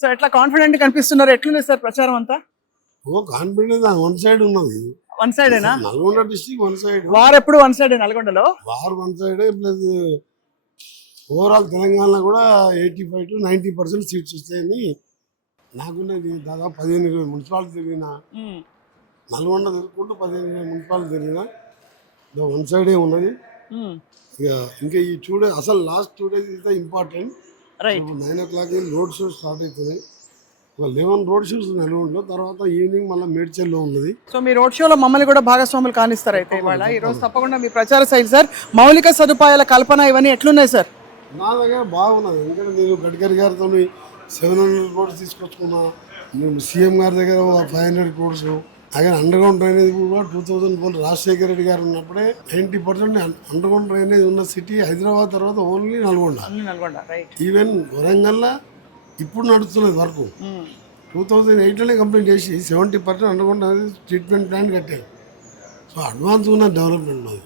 So ఎట్లా confident కనిపిస్తున్నారు, ఎట్లుంది సార్ ప్రచారం అంతా? ఓ కాన్ఫిడెన్స్ వన్ సైడ్ ఉన్నది. వన్ సైడేనా? Nalgonda district one side, war ఎప్పుడు వన్ సైడ్ నల్గొండలో. వార్ వన్ సైడే ప్లస్ ఓవరాల్ తెలంగాణ కూడా 85 to 90% సీట్స్ వస్తాయని నాకున్నది. దాదాపు 15 మున్సిపాలిటీ తిరిగిన, నల్గొండ తిరుగుకుంటూ 15 మున్సిపాలిటీ తిరిగిన, వన్ సైడే ఉన్నది. ఇక ఇంకా ఈ 2 days అసలు last 2 days is the important. 9 o'clock road shows start అవుతున్నాయి. 11 రోడ్ షోస్ నల్గొండలో, తర్వాత ఈవినింగ్ మళ్ళీ మేడ్చల్లో ఉన్నది. సో మీ రోడ్ షోలో మమ్మల్ని కూడా భాగస్వాములు కానిస్తారు అయితే ఇవాళ ఈ రోజు తప్పకుండా మీ ప్రచార శైలి సార్, మౌలిక సదుపాయాల కల్పన ఇవన్నీ ఎట్లున్నాయి సార్? నా దగ్గర బాగున్నది. ఎందుకంటే నేను గడ్కరీ గారితో 700 crores తీసుకొచ్చుకున్నా, మేము సీఎం గారి దగ్గర 500 crores. అలాగే అండర్ గ్రౌండ్ డ్రైనేజ్ కూడా 2004 రాజశేఖర రెడ్డి గారు ఉన్నప్పుడే 90% అండర్ గ్రౌండ్ డ్రైనేజ్ ఉన్న సిటీ హైదరాబాద్, తర్వాత ఓన్లీ నల్గొండ. ఈవెన్ వరంగల్లో ఇప్పుడు నడుస్తున్నది వర్క్. 2008లోనే కంప్లీట్ చేసి 70% అండర్ గ్రౌండ్ ట్రీట్మెంట్ ప్లాంట్ కట్టారు. సో అడ్వాన్స్ ఉన్న డెవలప్మెంట్ అది.